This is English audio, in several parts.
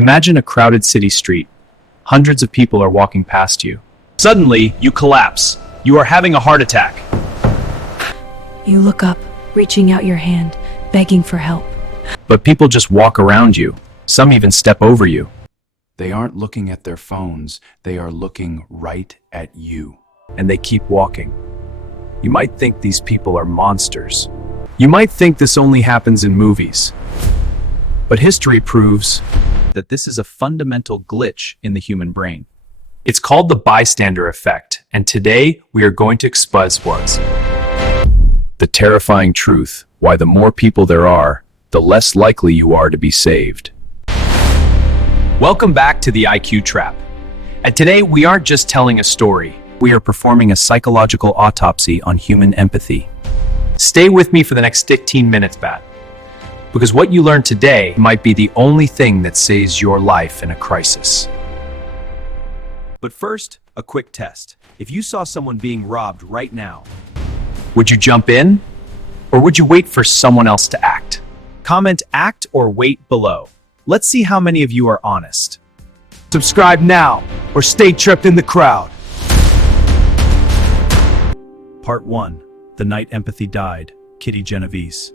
Imagine a crowded city street. Hundreds of people are walking past you. Suddenly, you collapse. You are having a heart attack. You look up, reaching out your hand, begging for help. But people just walk around you. Some even step over you. They aren't looking at their phones. They are looking right at you. And they keep walking. You might think these people are monsters. You might think this only happens in movies. But history proves that this is a fundamental glitch in the human brain. It's called the bystander effect, and today we are going to expose the terrifying truth, why the more people there are, the less likely you are to be saved. Welcome back to the IQ Trap. And today we aren't just telling a story, we are performing a psychological autopsy on human empathy. Stay with me for the next 15 minutes, Bat, because what you learn today might be the only thing that saves your life in a crisis. But first, a quick test. If you saw someone being robbed right now, would you jump in? Or would you wait for someone else to act? Comment act or wait below. Let's see how many of you are honest. Subscribe now or stay trapped in the crowd. Part 1. The Night Empathy Died, Kitty Genovese.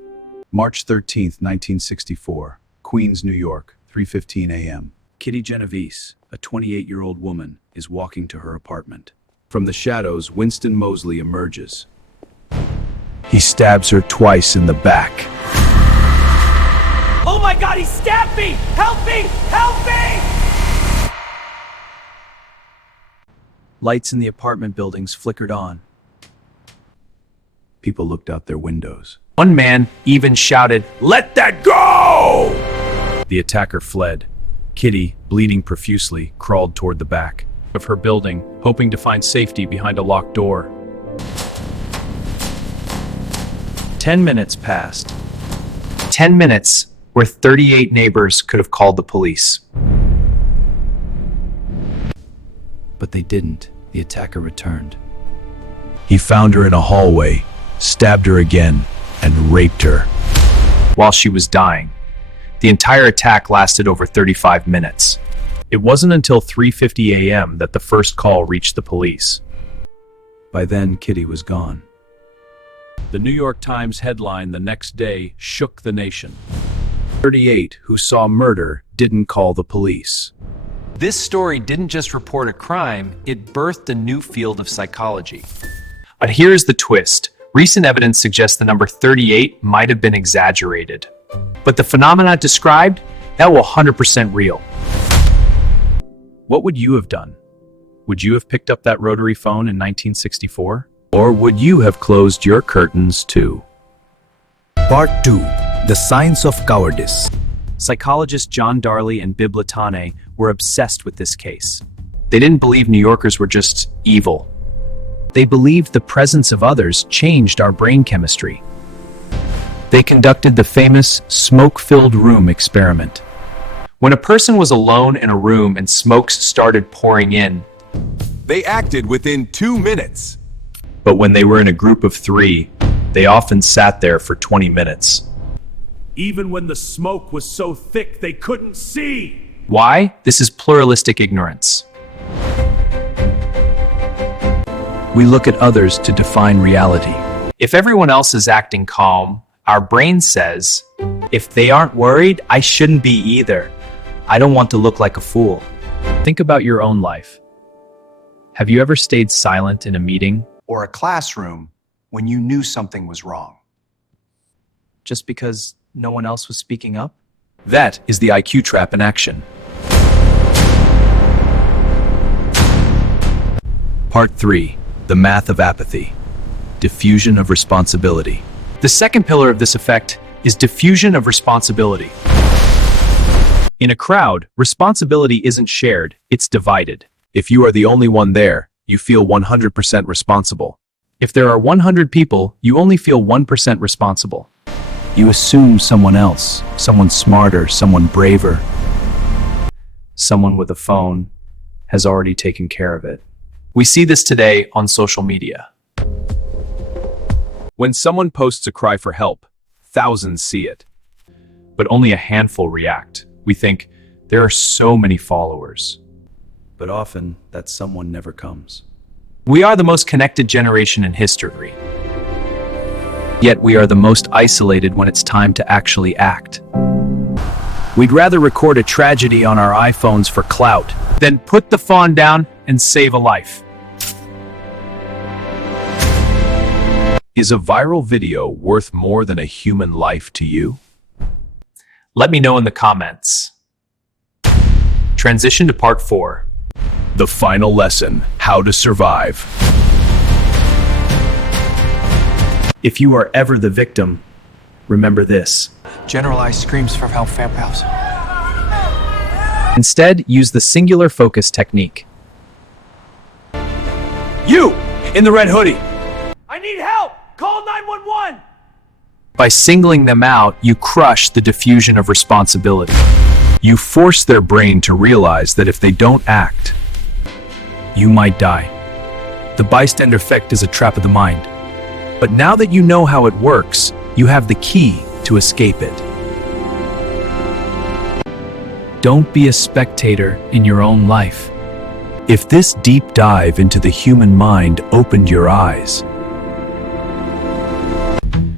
March 13th, 1964, Queens, New York, 3:15 a.m. Kitty Genovese, a 28-year-old woman, is walking to her apartment. From the shadows, Winston Mosley emerges. He stabs her twice in the back. Oh my God, he stabbed me! Help me! Help me! Lights in the apartment buildings flickered on. People looked out their windows. One man even shouted, "Let that go!" The attacker fled. Kitty, bleeding profusely, crawled toward the back of her building, hoping to find safety behind a locked door. 10 minutes passed. 10 minutes where 38 neighbors could have called the police. But they didn't. The attacker returned. He found her in a hallway, stabbed her again, and raped her while she was dying. The entire attack lasted over 35 minutes. It wasn't until 3:50 a.m. that the first call reached the police. By then, Kitty was gone. The New York Times headline the next day shook the nation. 38 who saw murder didn't call the police. This story didn't just report a crime, it birthed a new field of psychology. But here's the twist. Recent evidence suggests the number 38 might have been exaggerated. But the phenomena described, that was 100% real. What would you have done? Would you have picked up that rotary phone in 1964? Or would you have closed your curtains too? Part 2. The Science of Cowardice. Psychologists John Darley and Bibb Latané were obsessed with this case. They didn't believe New Yorkers were just evil. They believed the presence of others changed our brain chemistry. They conducted the famous smoke-filled room experiment. When a person was alone in a room and smoke started pouring in, they acted within 2 minutes. But when they were in a group of 3, they often sat there for 20 minutes. Even when the smoke was so thick they couldn't see. Why? This is pluralistic ignorance. We look at others to define reality. If everyone else is acting calm, our brain says, if they aren't worried, I shouldn't be either. I don't want to look like a fool. Think about your own life. Have you ever stayed silent in a meeting or a classroom when you knew something was wrong? Just because no one else was speaking up? That is the IQ trap in action. Part 3. The Math of Apathy. Diffusion of responsibility. The second pillar of this effect is diffusion of responsibility. In a crowd, responsibility isn't shared, it's divided. If you are the only one there, you feel 100% responsible. If there are 100 people, you only feel 1% responsible. You assume someone else, someone smarter, someone braver, someone with a phone has already taken care of it. We see this today on social media. When someone posts a cry for help, thousands see it, but only a handful react. We think, There are so many followers. But often, that someone never comes. We are the most connected generation in history. Yet we are the most isolated when it's time to actually act. We'd rather record a tragedy on our iPhones for clout than put the phone down and save a life. Is a viral video worth more than a human life to you? Let me know in the comments. Transition to part 4. The final lesson, how to survive. If you are ever the victim, remember this. Generalized screams for help vampires. Instead, use the singular focus technique. You! In the red hoodie! I need help! Call 911! By singling them out, you crush the diffusion of responsibility. You force their brain to realize that if they don't act, you might die. The bystander effect is a trap of the mind. But now that you know how it works, you have the key to escape it. Don't be a spectator in your own life. If this deep dive into the human mind opened your eyes,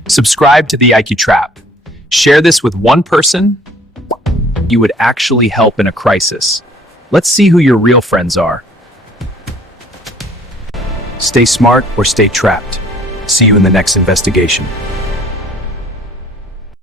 subscribe to the IQ Trap. Share this with one person. You would actually help in a crisis. Let's see who your real friends are. Stay smart or stay trapped. See you in the next investigation.